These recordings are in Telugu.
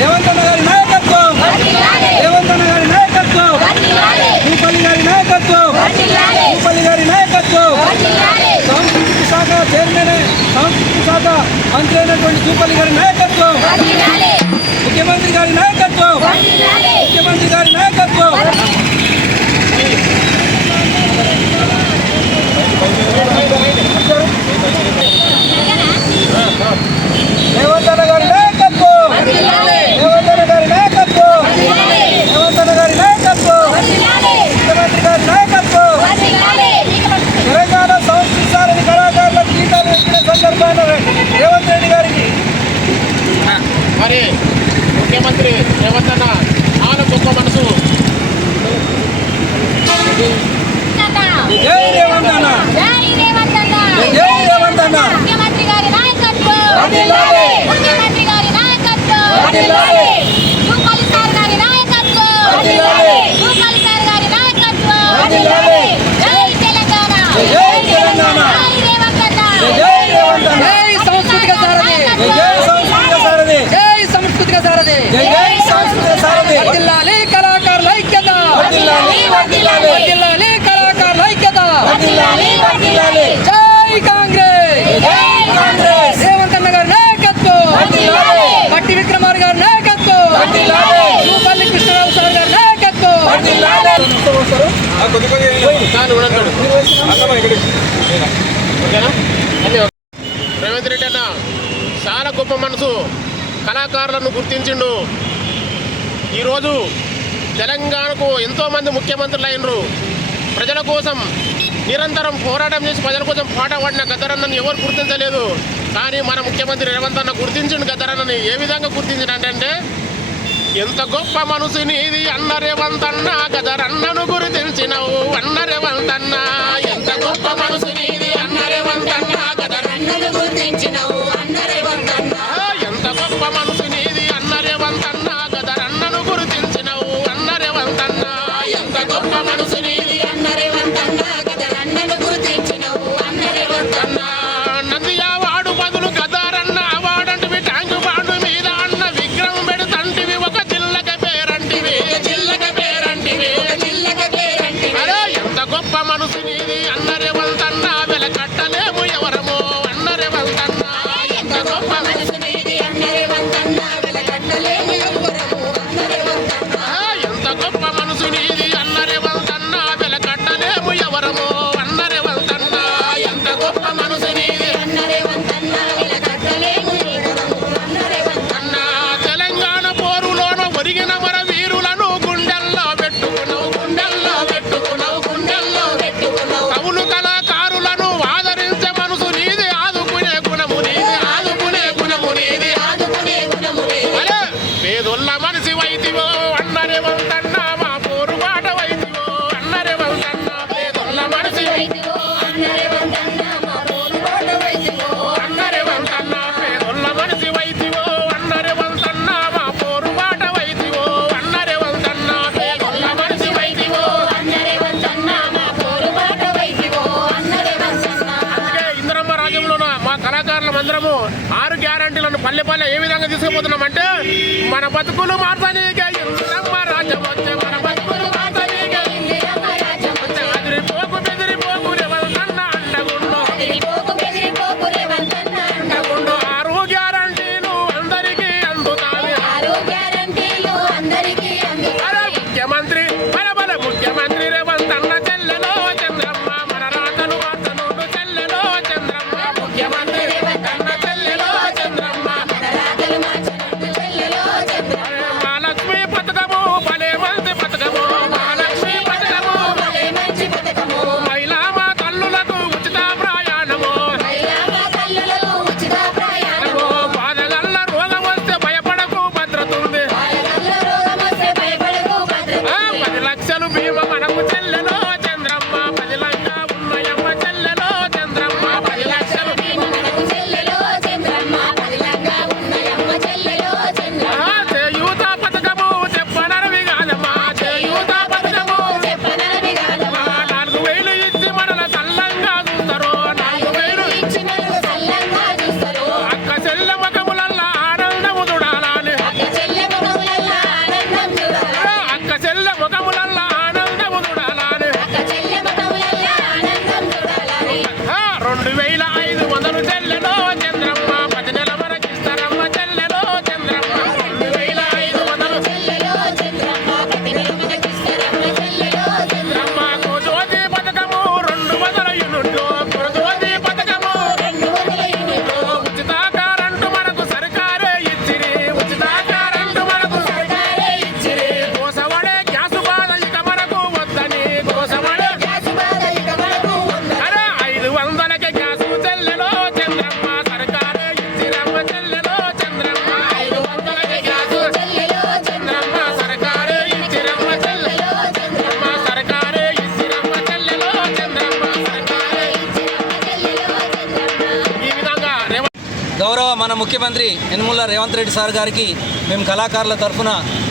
రేవంత్ అన్న గారి నాయకత్వం. రేవంత్ అన్న గారి నాయకత్వం. భూపల్లి గారి నాయకత్వం. భూపల్లి గారి నాయకత్వం. సాంస్కృతిక శాఖ చైర్మన్ సాంస్కృతిక శాఖ మంత్రి అయినటువంటి భూపల్లి గారి నాయకత్వం. ముఖ్యమంత్రి గారి నాయకత్వం. ముఖ్యమంత్రి గారి నాయకత్వం. మరి ముఖ్యమంత్రి రేవంత్ అన్న చాలా గొప్ప మనసు. తెలంగాణ. జై రేవంత్ అన్న. రేవంత్ విక్రమార్ కృష్ణరావు సార్ రేవంత్ రెడ్డి అన్న చాలా గొప్ప మనసు కళాకారులను గుర్తించిండు. ఈరోజు తెలంగాణకు ఎంతోమంది ముఖ్యమంత్రులు అయినరు. ప్రజల కోసం నిరంతరం పోరాటం చేసి ప్రజల కోసం పాట పాడిన గద్దరన్నని ఎవరు గుర్తించలేదు. కానీ మన ముఖ్యమంత్రి రేవంత్ అన్న గుర్తించిన గద్దరన్నని. ఏ విధంగా గుర్తించినంటే ఎంత గొప్ప మనసుని ఇది అన్న రేవంత్ అన్న గదరన్నను గుర్తించినవు అన్న రేవంత్ అన్న. ఎంత గొప్ప మనసుని ఇది అన్న రేవంత్ అన్న గదరన్నను గుర్తించినవు వాలంటీర్లను పల్లె పల్లె ఏ విధంగా తీసుకుపోతున్నామంటే మన బతుకులు మారుతాయి మన ముఖ్యమంత్రి యనమూల రేవంత్ రెడ్డి సార్ గారికి మేము కళాకారుల తరఫున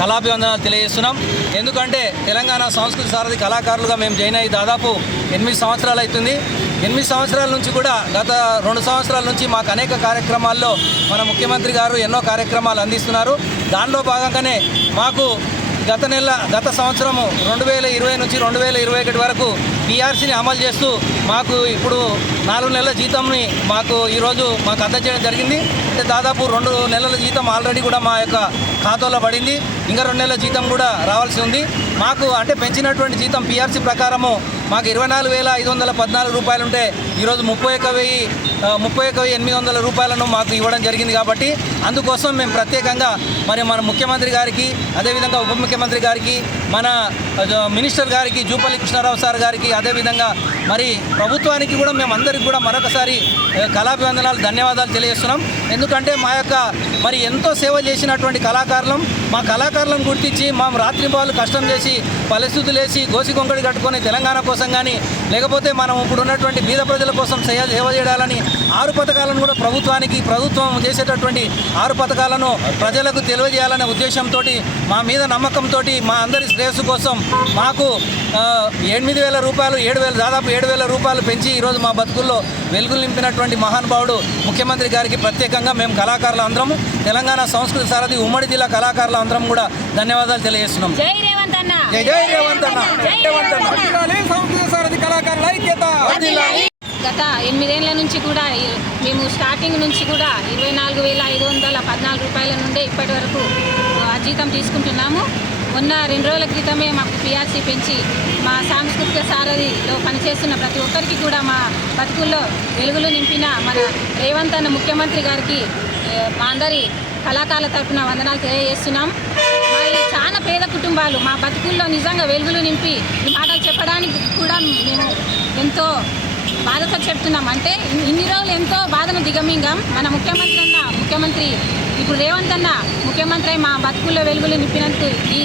కళాభివందనాలు తెలియజేస్తున్నాం. ఎందుకంటే తెలంగాణ సంస్కృతి సారథి కళాకారులుగా మేము జాయిన్ అయ్యి దాదాపు ఎనిమిది సంవత్సరాలు అవుతుంది. ఎనిమిది సంవత్సరాల నుంచి కూడా గత రెండు సంవత్సరాల నుంచి మాకు అనేక కార్యక్రమాల్లో మన ముఖ్యమంత్రి గారు ఎన్నో కార్యక్రమాలు అందిస్తున్నారు. దానిలో భాగంగానే మాకు గత నెల గత సంవత్సరము రెండు వేల ఇరవై నుంచి రెండు వేల ఇరవై ఒకటి వరకు పీఆర్సీని అమలు చేస్తూ మాకు ఇప్పుడు నాలుగు నెలల జీతంని మాకు ఈరోజు మాకు అందజేయడం జరిగింది. అంటే దాదాపు రెండు నెలల జీతం ఆల్రెడీ కూడా మా యొక్క ఖాతాలో పడింది. ఇంకా రెండు నెలల జీతం కూడా రావాల్సి ఉంది. మాకు అంటే పెంచినటువంటి జీతం పీఆర్సీ ప్రకారము మాకు ఇరవై నాలుగు వేల ఐదు వందల పద్నాలుగు రూపాయలు ఉంటే ఈరోజు ముప్పై ఒక వెయ్యి ముప్పై ఒక ఎనిమిది వందల రూపాయలను మాకు ఇవ్వడం జరిగింది కాబట్టి అందుకోసం మేము ప్రత్యేకంగా మరి మన ముఖ్యమంత్రి గారికి అదేవిధంగా ఉప ముఖ్యమంత్రి గారికి మన మినిస్టర్ గారికి జూపల్లి కృష్ణారావు సార్ గారికి అదేవిధంగా మరి ప్రభుత్వానికి కూడా మేము అందరికి కూడా మరొకసారి కళాభివందనాలు ధన్యవాదాలు తెలియజేస్తున్నాం. ఎందుకంటే మా యొక్క మరి ఎంతో సేవ చేసినటువంటి కళాకారులం మా కళాకారులను గుర్తించి మా రాత్రింబాలు కష్టం చేసి పరిస్థితులు వేసి గోసికొంకడి కట్టుకొని తెలంగాణ కోసం కానీ లేకపోతే మనం ఇప్పుడు ఉన్నటువంటి బీద ప్రజల కోసం సేవ చేయాలని ఆరు పథకాలను కూడా ప్రభుత్వానికి ప్రభుత్వం చేసేటటువంటి ఆరు పథకాలను ప్రజలకు తెలియజేయాలనే ఉద్దేశంతో మా మీద నమ్మకంతో మా అందరి శ్రేయస్సు కోసం మాకు ఎనిమిది వేల రూపాయలు ఏడు వేలు దాదాపు ఏడు వేల రూపాయలు పెంచి ఈరోజు మా బతుకుల్లో వెలుగులు నింపినటువంటి మహానుభావుడు ముఖ్యమంత్రి గారికి ప్రత్యేకంగా మేము కళాకారులు అందరము తెలంగాణ సంస్కృతి సారథి ఉమ్మడి జిల్లా కళాకారుల అందరం కూడా ధన్యవాదాలు తెలియజేస్తున్నాం జై రేవంత్ అన్న. జై జై రేవంత్ అన్న. జై రేవంత్ అన్న. వర్ధిల్లాలి సంస్కృతి సారథి కళాకారుల ఐక్యత. వర్ధిల్లాలి. గత ఎనిమిదేళ్ళ నుంచి కూడా మేము స్టార్టింగ్ నుంచి కూడా ఇరవై నాలుగు వేల ఐదు వందల పద్నాలుగు రూపాయల నుండే ఇప్పటి వరకు జీతం తీసుకుంటున్నాము. ఉన్న రెండు రోజుల క్రితమే మాకు పిఆర్సీ పెంచి మా సాంస్కృతిక సారథిలో పనిచేస్తున్న ప్రతి ఒక్కరికి కూడా మా బతుకుల్లో వెలుగులు నింపిన మన రేవంత్ అన్న ముఖ్యమంత్రి గారికి మా అందరి కళాకారుల తరపున వందనాలు తెలియజేస్తున్నాం. మరి చాలా పేద కుటుంబాలు మా బతుకుల్లో నిజంగా వెలుగులు నింపి మాటలు చెప్పడానికి కూడా మేము ఎంతో బాధతో చెప్తున్నాం. అంటే ఇన్ని- ఇన్ని రోజులు ఎంతో బాధను దిగమింగాం. మన ముఖ్యమంత్రి అన్న ముఖ్యమంత్రి ఇప్పుడు రేవంత్ అన్న ముఖ్యమంత్రి మా బతుకుల్లో వెలుగులు నింపినందుకు ఈ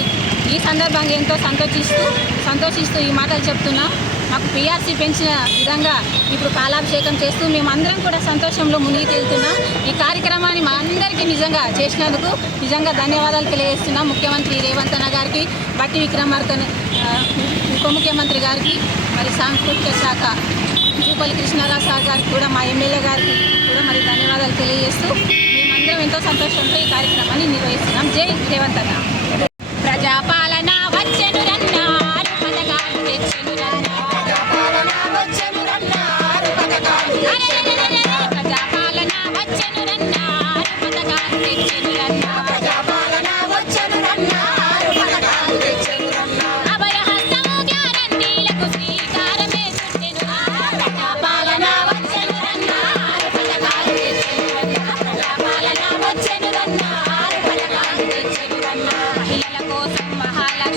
ఈ సందర్భంగా ఎంతో సంతోషిస్తూ సంతోషిస్తూ ఈ మాటలు చెప్తున్నా. మాకు పిఆర్సీ పెంచిన విధంగా ఇప్పుడు కాలాభిషేకం చేస్తూ మేమందరం కూడా సంతోషంలో మునిగి తేలుతున్నాం. ఈ కార్యక్రమాన్ని మా అందరికీ నిజంగా చేసినందుకు నిజంగా ధన్యవాదాలు తెలియజేస్తున్నాం ముఖ్యమంత్రి రేవంత్ అన్న గారికి బట్టి విక్రమార్క ఉప ముఖ్యమంత్రి గారికి మరి సాంస్కృతిక శాఖ జూపల్లి కృష్ణారావు సార్ గారికి కూడా మా ఎమ్మెల్యే గారికి కూడా మరి ధన్యవాదాలు తెలియజేస్తూ మేమందరం ఎంతో సంతోషంతో ఈ కార్యక్రమాన్ని నిర్వహిస్తున్నాం. జై రేవంత్ అన్న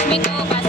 we go,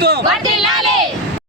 ముఖ్యమంత్రి గారి నాయకత్వం వర్ధిల్లాలి